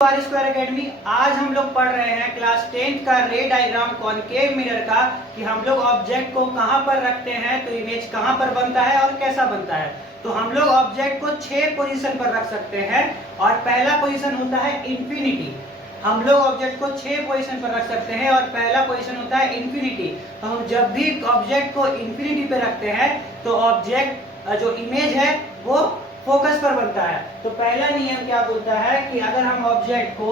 Are square academy. आज हम लोग पढ़ रहे हैं क्लास 10 का रे डायग्राम कॉनकेव मिरर का कि हम लोग ऑब्जेक्ट को कहां पर रखते हैं तो इमेज कहां पर बनता है और कैसा बनता है। तो हम लोग ऑब्जेक्ट को 6 पोजीशन पर रख सकते हैं और पहला पोजीशन होता है इन्फिनिटी। हम लोग ऑब्जेक्ट को 6 पोजीशन पर रख सकते हैं और पहला पोजीशन होता है इन्फिनिटी। तो हम जब भी ऑब्जेक्ट को इन्फिनिटी पे रखते हैं तो ऑब्जेक्ट जो इमेज है वो फोकस पर बनता है। तो पहला नियम क्या बोलता है कि अगर हम ऑब्जेक्ट को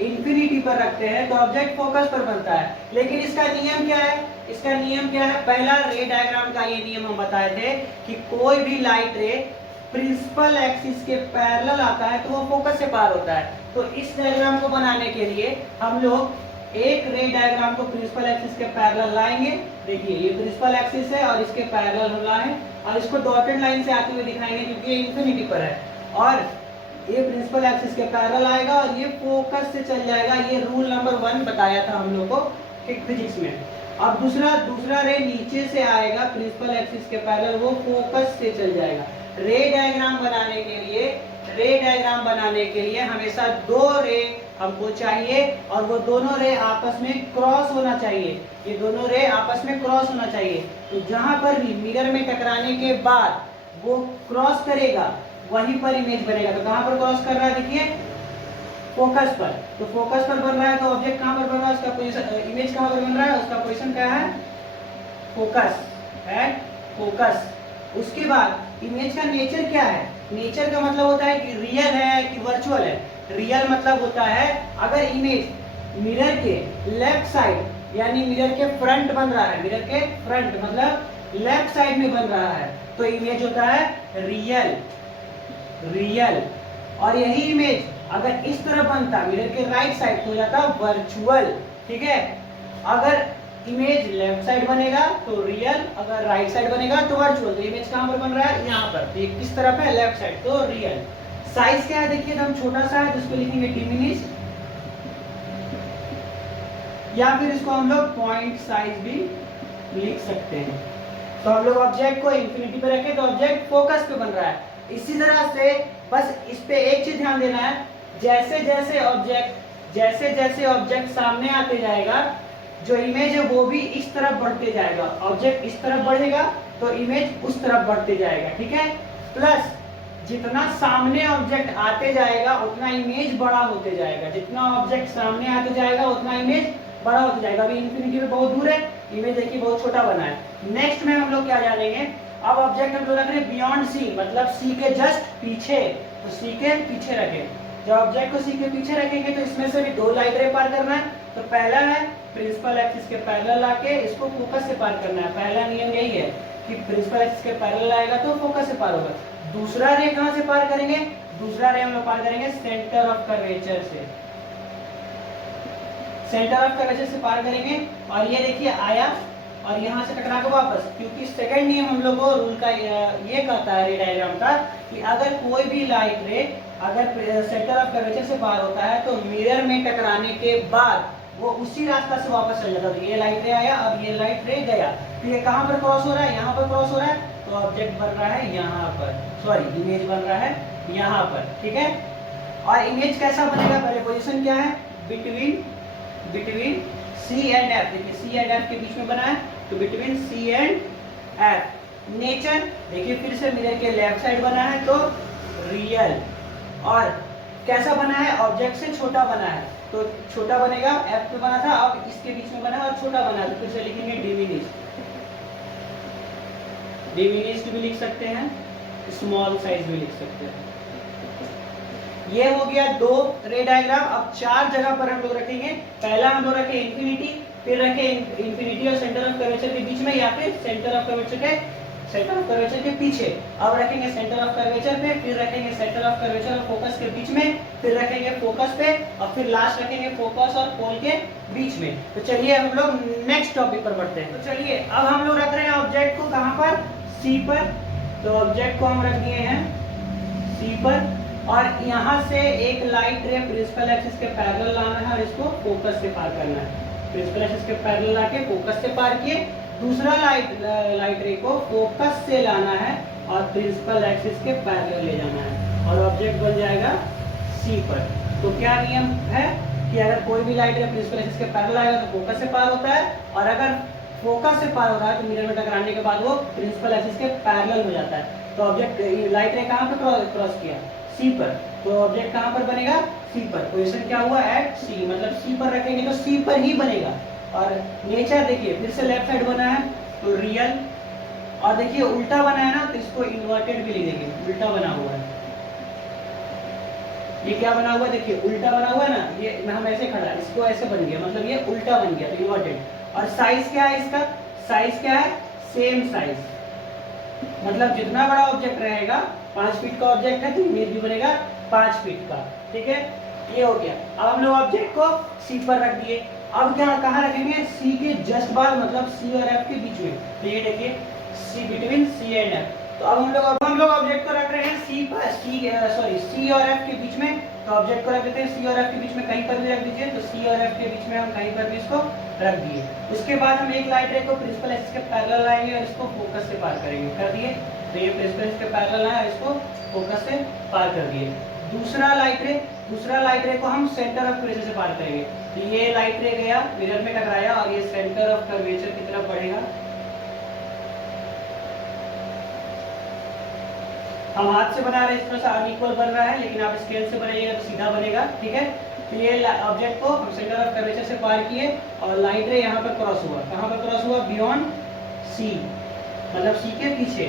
इन्फिनिटी पर रखते हैं तो ऑब्जेक्ट फोकस पर बनता है। लेकिन इसका नियम क्या है? इसका नियम क्या है? पहला रे डायग्राम का ये नियम हम बताए थे कि कोई भी लाइट रे प्रिंसिपल एक्सिस के पैरेलल आता है तो वो फोकस से पार होता है। तो इस डायग्राम को बनाने के लिए हम लोग एक रे डायग्राम को प्रिंसिपल एक्सिस के पैरेलल लाएंगे। देखिए ये प्रिंसिपल एक्सिस है और इसके पैरेलल हम लाएं और इसको डॉटेड लाइन से आते हुए दिखाएंगे क्योंकि ये इन्फिनिटी पर है और ये प्रिंसिपल एक्सिस के पैरेलल आएगा और ये फोकस से चल जाएगा। ये रूल नंबर 1 बताया था हम लोग को फिजिक्स में। अब दूसरा रे नीचे से आएगा प्रिंसिपल एक्सिस के पैरेलल, वो फोकस से चल जाएगा। रे डायग्राम बनाने के लिए हमेशा 2 रे हमको चाहिए और वो दोनों रे आपस में क्रॉस होना चाहिए। ये दोनों रे आपस में क्रॉस होना चाहिए। तो जहां पर भी मिरर में टकराने के बाद वो क्रॉस करेगा वहीं पर इमेज बनेगा। तो कहां पर क्रॉस कर रहा है? देखिए फोकस पर। तो फोकस पर बन रहा है तो ऑब्जेक्ट कहां पर बन रहा है? उसका पोजीशन, इमेज कहां पर बन रहा है? उसका पोजीशन क्या है? Focus, at focus. उसके बाद इमेज का नेचर क्या है? नेचर का मतलब होता है कि रियल है कि वर्चुअल है। रियल मतलब होता है अगर इमेज मिरर के लेफ्ट साइड यानी मिरर के फ्रंट बन रहा है, मिरर के फ्रंट मतलब लेफ्ट साइड में बन रहा है तो इमेज होता है रियल। और यही इमेज अगर इस तरफ बनता मिरर के राइट साइड तो हो जाता वर्चुअल। ठीक है, अगर इमेज लेफ्ट साइड बनेगा तो रियल, अगर राइट साइड बनेगा तो वर्चुअल। तो इमेज कहां पर बन रहा है? यहाँ पर। तो ये किस तरफ है? लेफ्ट साइड, तो रियल। साइज क्या है? देखिए एकदम छोटा सा है जिसको लिखेंगे डिमिनिश या फिर इसको हम लोग पॉइंट साइज भी लिख सकते हैं। तो हम लोग ऑब्जेक्ट को इन्फिनिटी पे रखें तो ऑब्जेक्ट फोकस पे बन रहा है। इसी तरह से बस इस पे एक चीज ध्यान देना है, जैसे जैसे ऑब्जेक्ट सामने आते जाएगा जो इमेज है वो भी इस तरफ बढ़ते जाएगा। ऑब्जेक्ट इस तरफ बढ़ेगा तो इमेज उस तरफ बढ़ते जाएगा। ठीक है, प्लस जितना सामने ऑब्जेक्ट आते जाएगा उतना इमेज बड़ा होते जाएगा। जितना ऑब्जेक्ट सामने आते जाएगा उतना इमेज बड़ा होते जाएगा। अभी इन्फिनिटी पे बहुत दूर है, इमेज देखिए बहुत छोटा बना है। नेक्स्ट में हम लोग क्या जानेंगे? अब ऑब्जेक्ट हम लोग रख रहे हैं बियॉन्ड सी, मतलब सी के जस्ट पीछे। तो सी के पीछे रखें। जब ऑब्जेक्ट को सी के पीछे रखेंगे तो इसमें से भी 2 लाइट रे पार करना है। तो पहला है प्रिंसिपल एक्सिस के पैरेलल आके इसको फोकस से पार करना है। पहला नियम यही है कि प्रिंसिपल एक्सिस के पैरेलल आएगा तो फोकस से पार होगा। दूसरा रे कहां से पार करेंगे? दूसरा रे हम लोग पार करेंगे सेंटर ऑफ कर्वेचर से। सेंटर ऑफ कर्वेचर से पार करेंगे और ये देखिए आया और यहाँ से टकरा के वापस, क्योंकि सेकंड नियम हम लोग को रूल का ये कहता है रे डायग्राम का कि अगर कोई भी लाइट रे अगर सेंटर ऑफ कर्वेचर से पार होता है तो मिरर में टकराने के बाद वो उसी रास्ता से वापस चल जाता है। तो ये लाइट रे आया, अब ये लाइट रे गया, तो ये कहां पर क्रॉस हो रहा है? यहाँ पर क्रॉस हो रहा है। तो ऑब्जेक्ट बन रहा है यहाँ पर, सॉरी इमेज बन रहा है यहाँ पर। ठीक है, और इमेज कैसा बनेगा? पहले पोजीशन क्या है? Between C and F. देखिए सी एंड एफ के बीच में बना है तो between C and F. Nature देखिए फिर से मिरर के लेफ्ट साइड बना है तो रियल। और कैसा बना है? ऑब्जेक्ट से छोटा बना है तो छोटा बनेगा, एफ पे बना था अब इसके बीच में बना और छोटा बना तो फिर से लिखेंगे डिमिनिश्ड भी लिख सकते हैं, स्मॉल साइज भी लिख सकते हैं। ये हो गया 2 रे डायग्राम। अब 4 जगह पर हम लोग रखेंगे। पहला हम लोग रखे इन्फिनिटी, फिर रखे इन्फिनिटी और सेंटर ऑफ कर्वेचर के बीच में या फिर सेंटर ऑफ कर्वेचर के पीछे। अब रखेंगे सेंटर ऑफ कर्वेचर पे, फिर रखेंगे सेंटर ऑफ कर्वेचर और फोकस के बीच में, फिर रखेंगे फोकस पे और फिर लास्ट रखेंगे फोकस और पोल के बीच में। तो चलिए हम लोग नेक्स्ट टॉपिक पर बढ़ते हैं। तो चलिए अब हम लोग रख रहे हैं ऑब्जेक्ट को कहां पर? सी पर। तो ऑब्जेक्ट को हम रख दिए हैं सी पर और यहाँ से एक लाइट रे प्रिंसिपल एक्सिस के पैरेलल लाना है और इसको फोकस से पार करना है। प्रिंसिपल एक्सिस के पैरेलल लाके फोकस से पार किए। दूसरा लाइट रे को फोकस से लाना है और प्रिंसिपल एक्सिस के पैरेलल ले जाना है और ऑब्जेक्ट बन जाएगा सी पर। तो क्या नियम है कि अगर कोई भी लाइट रे प्रिंसिपल एक्सिस के पैरेलल आएगा तो फोकस से पार होता है, और अगर फोकस से पार हो रहा है तो मिरर में टकराने के बाद वो प्रिंसिपल एक्सिस के पैरेलल हो जाता है। तो ऑब्जेक्ट लाइट रे कहाँ पे क्रॉस किया? सी पर। तो ऑब्जेक्ट कहाँ पर बनेगा? सी पर। पोजीशन क्या हुआ? एट सी, मतलब सी पर रखेंगे तो सी पर ही बनेगा। और नेचर देखिए फिर से लेफ्ट साइड बना है तो रियल, और देखिए उल्टा बना है ना तो इसको इन्वर्टेड भी लिख देंगे, उल्टा बना हुआ है। ये क्या बना हुआ है? देखिए उल्टा बना हुआ है ना, ये हम ऐसे खड़ा, इसको ऐसे बन गया, मतलब ये उल्टा बन गया तो इन्वर्टेड। और साइज क्या है इसका? साइज क्या है? सेम साइज, मतलब जितना बड़ा ऑब्जेक्ट रहेगा, 5 फीट का ऑब्जेक्ट है तो इमेज भी बनेगा 5 फीट का। ठीक है, ये हो गया। अब हम लोग ऑब्जेक्ट को सी पर रख दिए। अब क्या कहाँ रखेंगे? सी के जस्ट बाद, मतलब सी और एफ के बीच में। तो ये देखिए सी, बिटवीन सी एंड एफ। तो अब हम लोग ऑब्जेक्ट को रख रहे हैं सी पर, सी और एफ के बीच में। तो ऑब्जेक्ट को रख देते हैं सी और एफ के बीच में, कहीं पर भी रख दीजिए। तो सी और एफ के बीच में हम कहीं पर भी इसको रख दिए। उसके बाद हम एक लाइट रे को प्रिंसिपल एक्सिस के पैरेलल लाएंगे और इसको फोकस से पार करेंगे। कर दिए, तो ये प्रिंसिपल एक्सिस के पैरेलल है, इसको फोकस से पार कर दिए। दूसरा लाइट रे को हम सेंटर ऑफ कर्वेचर से पार करेंगे। तो ये लाइट रे गया, मिरर में टकराया और ये सेंटर ऑफ कर्वेचर की तरफ बढ़ेगा। हम हाथ से बना रहे हैं, इस तरह से अनइक्वल बन रहा है, लेकिन आप स्केल से बनाइएगा तो सीधा बनेगा। ठीक है, तो ये ऑब्जेक्ट को हम सेंटर ऑफ कर्वेचर से पार किए और लाइट रे यहाँ पर क्रॉस हुआ। कहाँ पर क्रॉस हुआ? बियॉन्ड सी, मतलब सी के पीछे।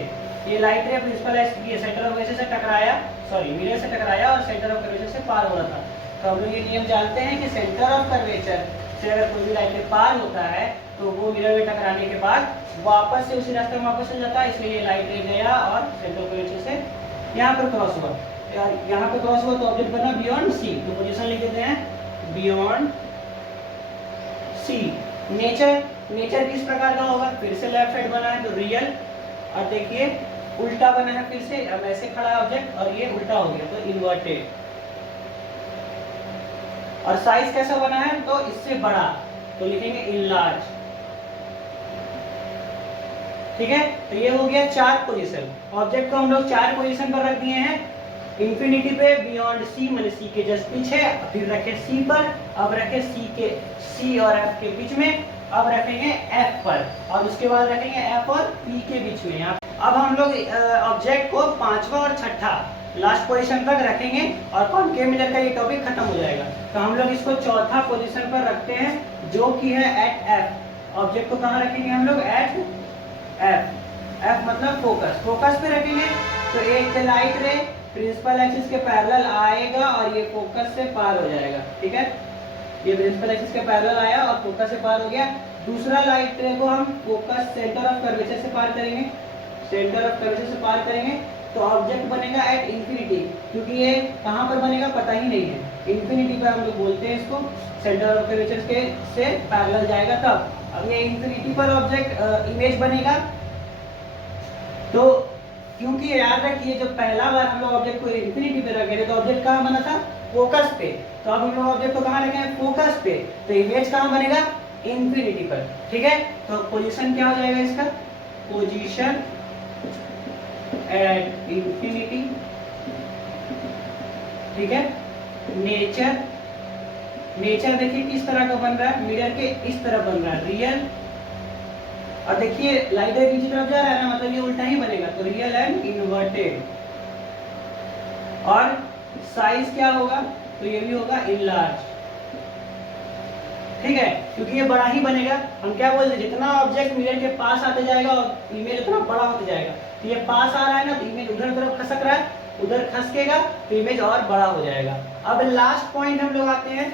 ये light ray principal axis centre of curvature से टकराया, सॉरी मिरर से टकराया और सेंटर ऑफ कर्वेचर से पार हो रहा था। तो हम लोग ये नियम जानते हैं कि सेंटर ऑफ कर्वेचर से अगर कोई भी लाइट रे पार होता है तो वो मिरर में टकराने के बाद वापस से उसी रास्ते में वापस चल जाता है। इसलिए ये लाइट रे गया और सेंटर ऑफ कर्वेचर से यहाँ पर क्रॉस हुआ। यहाँ पर क्रॉस हुआ तो ऑब्जेक्ट बना बियॉन्ड सी। तो पोजीशन लिख देते हैं बियॉन्ड सी। नेचर किस प्रकार का होगा? फिर से लेफ्ट साइड बना है तो रियल, और देखिए उल्टा बना है, फिर से अब ऐसे खड़ा है ऑब्जेक्ट और ये उल्टा हो गया तो इन्वर्टेड। और साइज कैसा बना है? तो इससे बड़ा, तो लिखेंगे इनलार्ज। ठीक है, तो ये हो गया 4 पोजीशन। ऑब्जेक्ट को हम लोग 4 पोजीशन पर रख दिए हैं। इंफिनिटी पे बियॉन्ड सी, मतलब सी के जस्ट पीछे, फिर रखे सी पर, अब रखे सी और एफ के बीच में, अब रखेंगे एफ पर, और उसके बाद रखेंगे एफ और पी के बीच में। अब हम लोग ऑब्जेक्ट को 5वां और 6ठा लास्ट पोजीशन तक रखेंगे और कॉनकेव मिरर का ये टॉपिक खत्म हो जाएगा। तो हम लोग इसको 4था पोजीशन पर रखते हैं, जो कि है एट एफ। ऑब्जेक्ट को कहाँ रखेंगे हम लोग? At F. एफ मतलब फोकस पे रखेंगे। तो एक लाइट रे प्रिंसिपल एक्सिस के पैरेलल आएगा और ये फोकस से पार हो जाएगा। ठीक है, ये प्रिंसिपल एक्सिस के पैरेलल आया और फोकस से पार हो गया। दूसरा लाइट रे को हम फोकस सेंटर ऑफ कर्वेचर से पार करेंगे, सेंटर ऑफ कर्वेचर से पार करेंगे तो ऑब्जेक्ट बनेगा एट इंफिनिटी, क्योंकि ये कहाँ पर बनेगा पता ही नहीं है। इंफिनिटी पर हम लोग बोलते हैं इसको, सेंटर ऑफ कर्वेचर के से पैरेलल जाएगा तब। अब ये इंफिनिटी पर ऑब्जेक्ट इमेज बनेगा। तो क्योंकि याद रखिए जब पहला बार हम लोग ऑब्जेक्ट को इंफिनिटी पे रखे थे तो ऑब्जेक्ट कहाँ बना था? फोकस पे। तो अब हम लोग ऑब्जेक्ट को कहाँ रखें? फोकस पे। तो इमेज कहाँ बनेगा? इंफिनिटी पर। ठीक है, तो पोजीशन क्या हो जाएगा इसका? Position at infinity. ठीक है, नेचर देखिए किस तरह का बन रहा है? मिरर के इस तरह बन रहा है, रियल। और देखिए लाइट रे पीछे तरफ जा रहा है ना, मतलब ये उल्टा ही बनेगा तो रियल एंड इन्वर्टेड। और साइज क्या होगा? तो ये भी होगा इनलार्ज। ठीक है, क्योंकि ये बड़ा ही बनेगा। हम क्या बोलते हैं, जितना ऑब्जेक्ट मिरर के पास आते जाएगा और इमेज उतना बड़ा होते जाएगा। तो ये पास आ रहा है ना तो इमेज उधर तरफ खसक रहा है, उधर खसकेगा तो इमेज और बड़ा हो जाएगा। अब लास्ट पॉइंट हम लोग आते हैं,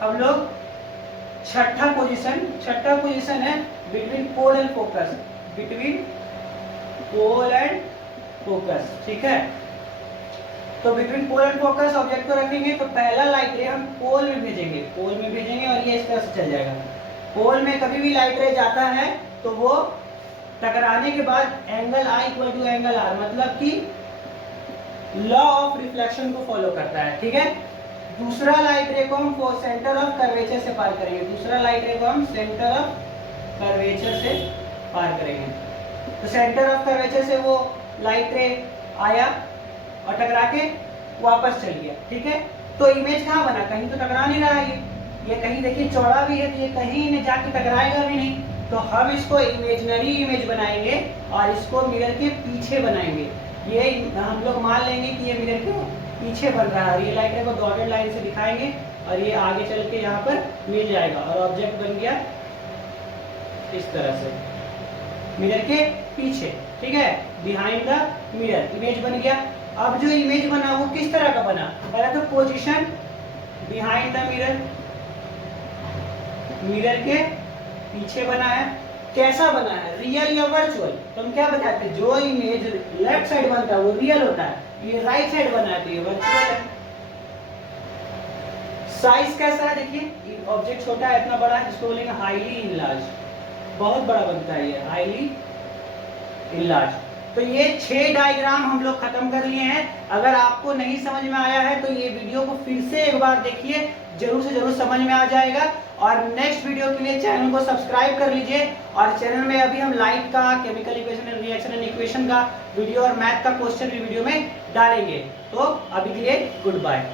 हम लोग छठा पोजीशन है between pole and focus, between pole and focus. ठीक है, तो between pole and focus object को रखेंगे। तो पहला लाइट रे हम पोल में भेजेंगे और ये इस तरह से चल जाएगा। पोल में कभी भी लाइट रे जाता है तो वो टकराने के बाद angle I equal to angle R, मतलब कि लॉ ऑफ रिफ्लेक्शन को फॉलो करता है। ठीक है, दूसरा लाइट रे को हम सेंटर ऑफ कर्वेचर से पार करेंगे। तो सेंटर ऑफ कर्वेचर से वो लाइट रे आया और टकरा के वापस चल गया। ठीक है, तो इमेज कहाँ बना, कहीं तो टकरा नहीं रहा है ये कहीं देखिए चौड़ा भी है तो ये कहीं न जाके टकराएगा भी नहीं। तो हम इसको इमेजिनरी इमेज बनाएंगे और इसको मिरर के पीछे बनाएंगे। ये हम लोग मान लेंगे कि ये मिरर के पीछे बन रहा है, ये लाइन को डॉटेड लाइन से दिखाएंगे और ये आगे चल के यहाँ पर मिल जाएगा और ऑब्जेक्ट बन गया इस तरह से मिरर के पीछे, ठीक है, बिहाइंड द मिरर इमेज बन गया। अब जो इमेज बना वो किस तरह का बना, पहले तो position behind the mirror, mirror के पीछे बना है। कैसा बना है, रियल या वर्चुअल, तो हम क्या बताते हैं, जो इमेज लेफ्ट साइड बनता है वो रियल होता है, ये राइट साइड बना है तो ये वर्चुअल है। साइज कैसा है, देखिए ऑब्जेक्ट छोटा है, इतना बड़ा है, जिसको बोलेंगे हाईली इनलार्ज, बहुत बड़ा बनता है ये हाईली इनलार्ज। तो ये 6 डायग्राम हम लोग खत्म कर लिए हैं। अगर आपको नहीं समझ में आया है तो ये वीडियो को फिर से एक बार देखिए, जरूर से जरूर समझ में आ जाएगा। और नेक्स्ट वीडियो के लिए चैनल को सब्सक्राइब कर लीजिए। और चैनल में अभी हम लाइट का, chemical equation and reaction and equation का वीडियो और मैथ का क्वेश्चन भी वीडियो में डालेंगे। तो अभी के लिए गुड बाय।